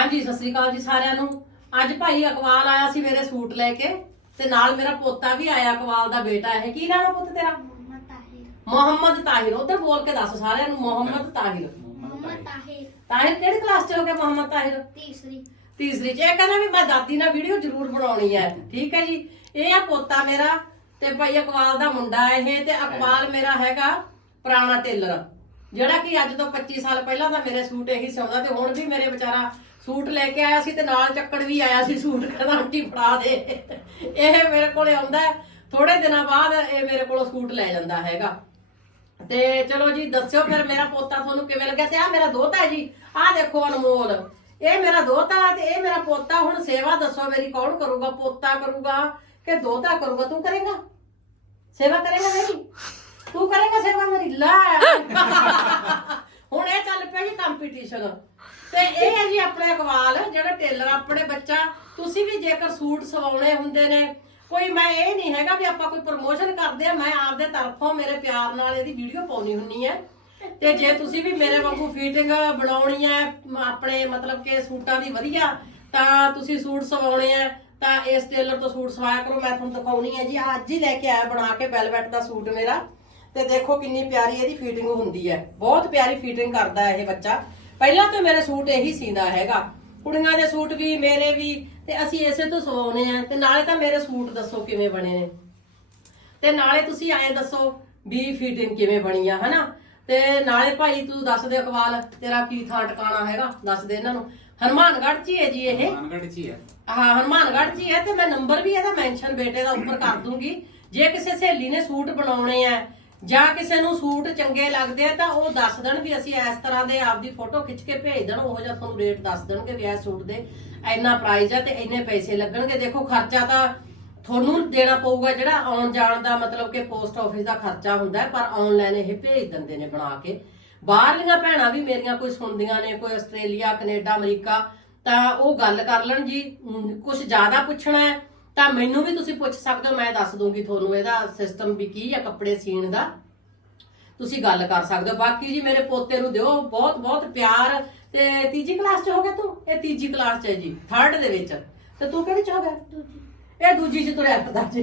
ਹਾਂਜੀ ਸਤਿ ਸ੍ਰੀ ਅਕਾਲ ਜੀ ਸਾਰਿਆਂ ਨੂੰ। ਅੱਜ ਭਾਈ ਅਕਵਾਲ ਆਇਆ ਸੀ ਮੇਰੇ ਸੂਟ ਲੈ ਕੇ ਤੇ ਨਾਲ ਮੇਰਾ ਪੋਤਾ ਵੀ ਆਇਆ ਅਕਵਾਲ ਦਾ ਬੇਟਾ। ਹੈ ਕੀ ਨਾਮ ਹੈ ਪੁੱਤ ਤੇਰਾ? ਮੁਹੰਮਦ ਤਾਹਿਰ। ਮੁਹੰਮਦ ਤਾਹਿਰ। ਉਧਰ ਬੋਲ ਕੇ ਦੱਸ ਸਾਰਿਆਂ ਨੂੰ ਮੁਹੰਮਦ ਤਾਹਿਰ। ਤਾਹਿਰ। ਤਾਹਿਰ ਕਲਾਸ 'ਚ ਹੋ ਗਿਆ ਮੁਹੰਮਦ ਤਾਹਿਰ? ਤੀਸਰੀ। ਤੀਸਰੀ 'ਚ। ਇਹ ਕਹਿੰਦਾ ਵੀ ਮੈਂ ਦਾਦੀ ਨਾਲ ਵੀਡੀਓ ਜ਼ਰੂਰ ਬਣਾਉਣੀ ਹੈ। ਠੀਕ ਹੈ ਜੀ। ਇਹ ਆ ਪੋਤਾ ਮੇਰਾ ਤੇ ਭਾਈ ਅਕਵਾਲ ਦਾ ਮੁੰਡਾ ਇਹ ਤੇ ਅਕਵਾਲ ਮੇਰਾ ਹੈਗਾ ਪੁਰਾਣਾ ਟੇਲਰ। ਜਿਹੜਾ ਕਿ ਅੱਜ ਤੋਂ 25 ਸਾਲ ਪਹਿਲਾਂ ਤਾਂ ਮੇਰੇ ਸੂਟ ਇਹੀ ਸਿਉਂਦਾ ਤੇ ਹੁਣ ਵੀ ਮੇਰੇ ਵਿਚਾਰਾ ਸੂਟ ਲੈ ਕੇ ਆਇਆ ਸੀ ਤੇ ਨਾਲ ਚੱਕੜ ਵੀ ਆਇਆ ਸੀ ਸੂਟ ਕਹਿੰਦਾ ਆਂਟੀ ਫੜਾ ਦੇ। ਇਹ ਮੇਰੇ ਕੋਲੇ ਆਉਂਦਾ ਥੋੜੇ ਦਿਨਾਂ ਬਾਅਦ ਇਹ ਮੇਰੇ ਕੋਲੋਂ ਸੂਟ ਲੈ ਜਾਂਦਾ ਹੈਗਾ। ਤੇ ਚਲੋ ਜੀ, ਦੱਸਿਓ ਫਿਰ ਮੇਰਾ ਪੋਤਾ ਤੁਹਾਨੂੰ ਕਿਵੇਂ ਲੱਗਿਆ? ਤੇ ਆ ਮੇਰਾ ਦੋਤਾ ਹੈ ਜੀ। ਆ ਦੇਖੋ ਅਨਮੋਲ। ਇਹ ਮੇਰਾ ਦੋਤਾ ਤੇ ਇਹ ਮੇਰਾ ਪੋਤਾ। ਹੁਣ ਸੇਵਾ ਦੱਸੋ ਮੇਰੀ ਕੌਣ ਕਰੂਗਾ? ਪੋਤਾ ਕਰੂਗਾ ਕਿ ਦੋਤਾ ਕਰੂਗਾ? ਤੂੰ ਕਰੇਗਾ? ਸੇਵਾ ਕਰੇਗਾ ਮੇਰੀ? ਤੂੰ ਕਰੇਗਾ ਸੇਵਾ ਮੇਰੀ? ਲੈ। ਹੁਣ ਇਹ ਚੱਲ ਪਿਆ ਜੀ ਕੰਪੀਟੀਸ਼ਨ ਤੇ ਇਹ ਹੈ ਜੀ ਆਪਣੇ ਅਕਵਾਲ ਜਿਹੜਾ ਟੇਲਰ, ਆਪਣੇ ਬੱਚਾ। ਤੁਸੀਂ ਵੀ ਜੇਕਰ ਸੂਟ ਸਵਾਉਣੇ ਹੁੰਦੇ ਨੇ, ਕੋਈ ਮੈਂ ਇਹ ਨਹੀਂ ਹੈਗਾ ਵੀ ਆਪਾਂ ਕੋਈ ਪ੍ਰੋਮੋਸ਼ਨ ਕਰਦੇ ਆ, ਮੈਂ ਆਪਦੇ ਤਰਫੋਂ ਮੇਰੇ ਪਿਆਰ ਨਾਲ ਇਹਦੀ ਵੀਡੀਓ ਪਾਉਣੀ ਹੁੰਨੀ ਹੈ ਤੇ ਜੇ ਤੁਸੀਂ ਵੀ ਮੇਰੇ ਵਾਂਗੂ ਫਿਟਿੰਗ ਬਣਾਉਣੀ ਹੈ ਆਪਣੇ ਮਤਲਬ ਕਿ ਸੂਟਾਂ ਦੀ ਵਧੀਆ, ਤਾਂ ਤੁਸੀਂ ਸੂਟ ਸਵਾਉਣੇ ਆ। ਤਾਂ ਇਸ ਟੇਲਰ ਤੋਂ ਸੂਟ ਸਵਾਇਆ ਕਰੋ, ਮੈਂ ਤੁਹਾਨੂੰ ਦਿਖਾਉਣੀ ਹੈ ਜੀ। ਅੱਜ ਹੀ ਲੈ ਕੇ ਆਇਆ ਬਣਾ ਕੇ ਵੈਲਵੈਟ ਦਾ ਸੂਟ ਮੇਰਾ। ਤੇ ਦੇਖੋ ਕਿੰਨੀ ਪਿਆਰੀ ਇਹਦੀ ਫਿਟਿੰਗ ਹੁੰਦੀ ਹੈ। ਬਹੁਤ ਪਿਆਰੀ ਫਿਟਿੰਗ ਕਰਦਾ ਇਹ ਬੱਚਾ। ਪਹਿਲਾਂ ਤੋਂ ਮੇਰੇ ਸੂਟ ਇਹੀ ਸੀਂਦਾ ਹੈਗਾ। ਕੁੜੀਆਂ ਦੇ ਸੂਟ ਵੀ ਮੇਰੇ ਵੀ ਤੇ ਅਸੀਂ ਇਸੇ ਤੋਂ ਸਵਾਉਨੇ ਆ ਤੇ ਨਾਲੇ ਤਾਂ ਮੇਰੇ ਸੂਟ ਦੱਸੋ ਕਿਵੇਂ ਬਣੇ ਨੇ। ਤੇ ਨਾਲੇ ਤੁਸੀਂ ਐਂ ਦੱਸੋ ਵੀ ਫਿਟਿੰਗ ਕਿਵੇਂ ਬਣੀ ਆ ਹਨਾ? ਤੇ ਨਾਲੇ ਭਾਈ ਤੂੰ ਦੱਸ ਦੇ ਅਕਵਾਲ ਤੇਰਾ ਕੀ ਥਾਂ ਟਿਕਾਣਾ ਹੈਗਾ? ਦੱਸ ਦੇ ਇਹਨਾਂ ਨੂੰ। ਹਨੂਮਾਨਗੜ੍ਹ ਚ ਹੀ ਹੈ ਜੀ ਇਹ। ਮਾਨਗੜ ਚ ਹੀ ਹੈ। ਹਾਂ ਹਨੂਮਾਨਗੜ੍ਹ ਜੀ ਹੈ ਤੇ ਮੈਂ ਨੰਬਰ ਵੀ ਇਹਦਾ ਮੈਂਸ਼ਨ ਬੇਟੇ ਦਾ ਉੱਪਰ ਕਰ ਦੂੰਗੀ। ਜੇ ਕਿਸੇ ਸਹੇਲੀ ਨੇ ਸੂਟ ਬਣਾਉਣੇ ਆ ਜਾਂ ਕਿਸੇ ਨੂੰ ਸੂਟ ਚੰਗੇ ਲੱਗਦੇ ਆ ਤਾਂ ਉਹ ਦੱਸ ਦੇਣ ਵੀ ਅਸੀਂ ਇਸ ਤਰ੍ਹਾਂ ਦੇ ਆਪਦੀ ਫੋਟੋ ਖਿੱਚ ਕੇ ਭੇਜ ਦੇਣ, ਉਹ ਜਿਹਾ ਤੁਹਾਨੂੰ ਰੇਟ ਦੱਸ ਦੇਣਗੇ ਵੀ ਇਹ ਸੂਟ ਦੇ ਇੰਨਾ ਪ੍ਰਾਈਸ ਆ ਤੇ ਇੰਨੇ ਪੈਸੇ ਲੱਗਣਗੇ। ਦੇਖੋ, ਖਰਚਾ ਤਾਂ ਤੁਹਾਨੂੰ ਦੇਣਾ ਪਊਗਾ ਜਿਹੜਾ ਆਉਣ ਜਾਣ ਦਾ ਮਤਲਬ ਕਿ ਪੋਸਟ ਆਫਿਸ ਦਾ ਖਰਚਾ ਹੁੰਦਾ, ਪਰ ਆਨਲਾਈਨ ਇਹ ਭੇਜ ਦਿੰਦੇ ਨੇ ਬਣਾ ਕੇ। ਬਾਹਰਲੀਆਂ ਭੈਣਾਂ ਵੀ ਮੇਰੀਆਂ ਕੋਈ ਸੁਣਦੀਆਂ ਨੇ, ਕੋਈ ਆਸਟ੍ਰੇਲੀਆ, ਕੈਨੇਡਾ, ਅਮਰੀਕਾ, ਤਾਂ ਉਹ ਗੱਲ ਕਰ ਲੈਣ ਜੀ ਕੁਝ ਜ਼ਿਆਦਾ ਪੁੱਛਣਾ ਹੈ ਤਾਂ ਮੈਨੂੰ ਵੀ ਤੁਸੀਂ ਪੁੱਛ ਸਕਦੇ ਹੋ ਮੈਂ ਦੱਸ ਦੂੰਗੀ ਤੁਹਾਨੂੰ ਇਹਦਾ ਸਿਸਟਮ ਵੀ ਕੀ ਆ ਕੱਪੜੇ ਸੀਣ ਦਾ। ਤੁਸੀਂ ਗੱਲ ਕਰ ਸਕਦੇ ਹੋ। ਬਾਕੀ ਜੀ ਮੇਰੇ ਪੋਤੇ ਨੂੰ ਦਿਓ ਬਹੁਤ ਬਹੁਤ ਪਿਆਰ। ਤੇ ਤੀਜੀ ਕਲਾਸ 'ਚ ਹੋ ਗਿਆ ਤੂੰ? ਇਹ ਤੀਜੀ ਕਲਾਸ 'ਚ ਹੈ ਜੀ ਥਰਡ ਦੇ ਵਿੱਚ। ਤੇ ਤੂੰ ਕਿਹੜੀ 'ਚ ਹੋ ਗਿਆ? ਦੂਜੀ। ਇਹ ਦੂਜੀ 'ਚ ਤੁਰਿਆ ਪਤਾ ਜੀ।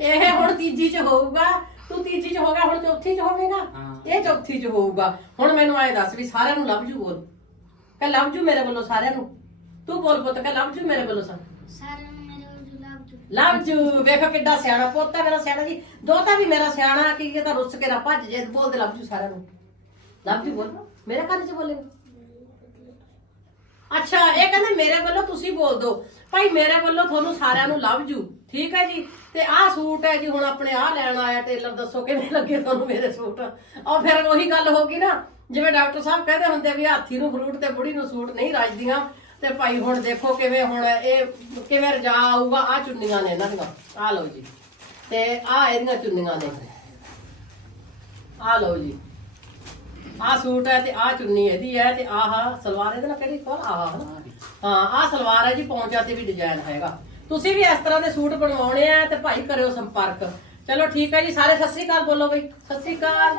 ਇਹ ਹੁਣ ਤੀਜੀ 'ਚ ਹੋਊਗਾ। ਤੂੰ ਤੀਜੀ 'ਚ ਹੋ ਗਿਆ ਹੁਣ ਚੌਥੀ 'ਚ ਹੋਵੇਗਾ? ਇਹ ਚੌਥੀ 'ਚ ਹੋਊਗਾ। ਹੁਣ ਮੈਨੂੰ ਆਏ ਦੱਸ ਵੀ ਸਾਰਿਆਂ ਨੂੰ ਲਵ ਯੂ ਬੋਲ ਕਹ ਲਵ ਯੂ ਮੇਰੇ ਵੱਲੋਂ ਸਾਰਿਆਂ ਨੂੰ? ਤੂੰ ਬੋਲ ਪੁੱਤ ਕਹ ਲਵ ਜੂ ਮੇਰੇ ਵੱਲੋਂ ਸਰ ਸਾਰਿਆਂ ਮੇਰੇ ਵੱਲੋਂ ਲਵ ਜੂ। ਲਵ ਜੂ। ਵੇਖੋ ਕਿੱਡਾ ਸਿਆਣਾ ਪੋਤਾ ਮੇਰਾ ਸਿਆਣਾ ਜੀ। ਦੋਤਾ ਵੀ ਮੇਰਾ ਸਿਆਣਾ ਕੀ ਇਹ ਤਾਂ ਰੁੱਸ ਕੇ ਨਾ ਭੱਜ ਜੇ ਬੋਲਦੇ ਲਵ ਜੂ ਸਾਰਿਆਂ ਨੂੰ। ਲਵ ਜੂ ਬੋਲ। ਮੇਰੇ ਕੰਨ 'ਚ ਬੋਲੇ ਅੱਛਾ ਇਹ ਕਹਿੰਦੇ ਮੇਰੇ ਵੱਲੋਂ ਤੁਸੀਂ ਬੋਲ ਦਿਓ ਭਾਈ ਮੇਰੇ ਵੱਲੋਂ ਤੁਹਾਨੂੰ ਸਾਰਿਆਂ ਨੂੰ ਲਵ ਜੂ। ਠੀਕ ਹੈ ਜੀ? ਤੇ ਆਹ ਸੂਟ ਹੈ ਜੀ ਹੁਣ ਆਪਣੇ ਆਹ ਲੈਣ ਆਇਆ ਟੇਲਰ ਦੱਸੋ ਕਿਵੇਂ ਲੱਗੇ ਤੁਹਾਨੂੰ ਮੇਰੇ ਸੂਟ? ਔਰ ਫਿਰ ਉਹੀ ਗੱਲ ਹੋ ਗਈ ਨਾ ਜਿਵੇਂ ਡਾਕਟਰ ਸਾਹਿਬ ਕਹਿੰਦੇ ਹੁੰਦੇ ਵੀ ਹਾਥੀ ਨੂੰ ਫਰੂਟ ਤੇ ਬੁੜੀ ਨੂੰ ਸੂਟ ਨਹੀਂ ਰਾਜਦੀਆਂ। ਤੇ ਭਾਈ ਹੁਣ ਦੇਖੋ ਕਿਵੇਂ ਹੁਣ ਇਹ ਕਿਵੇਂ ਰਜਾ ਆਊਗਾ। ਆ ਚੁੰਨੀਆਂ ਨੇ ਇਹਨਾਂ ਦੀਆਂ। ਆ ਲਓ ਜੀ। ਤੇ ਆ ਇਹਦੀਆਂ ਚੁੰਨੀਆਂ ਨੇ। ਆ ਲਓ ਜੀ। ਆ ਸੂਟ ਹੈ ਤੇ ਆ ਚੁੰਨੀ ਇਹਦੀ ਹੈ ਤੇ ਆਹ ਸਲਵਾਰ ਇਹਦੇ ਨਾਲ ਕਿਹੜੀ ਕੋਲ ਆਹ ਹਾਂ ਆ ਸਲਵਾਰ ਹੈ ਜੀ ਪੌਂਚਾ ਤੇ ਵੀ ਡਿਜ਼ਾਈਨ ਹੈਗਾ। ਤੁਸੀਂ ਵੀ ਇਸ ਤਰ੍ਹਾਂ ਦੇ ਸੂਟ ਬਣਵਾਉਣੇ ਆ ਤੇ ਭਾਈ ਕਰਿਓ ਸੰਪਰਕ। ਚਲੋ ਠੀਕ ਹੈ ਜੀ ਸਾਰੇ ਸਤਿ ਸ੍ਰੀ ਅਕਾਲ ਬੋਲੋ ਬਈ। ਸਤਿ ਸ੍ਰੀ ਅਕਾਲ।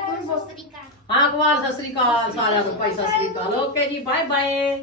ਹਾਂ ਕੁਵਾਲ ਸਤਿ ਸ੍ਰੀ ਅਕਾਲ ਸਾਰਿਆਂ ਨੂੰ। ਭਾਈ ਸਤਿ ਸ੍ਰੀ ਅਕਾਲ। ਓਕੇ ਜੀ ਬਾਏ ਬਾਏ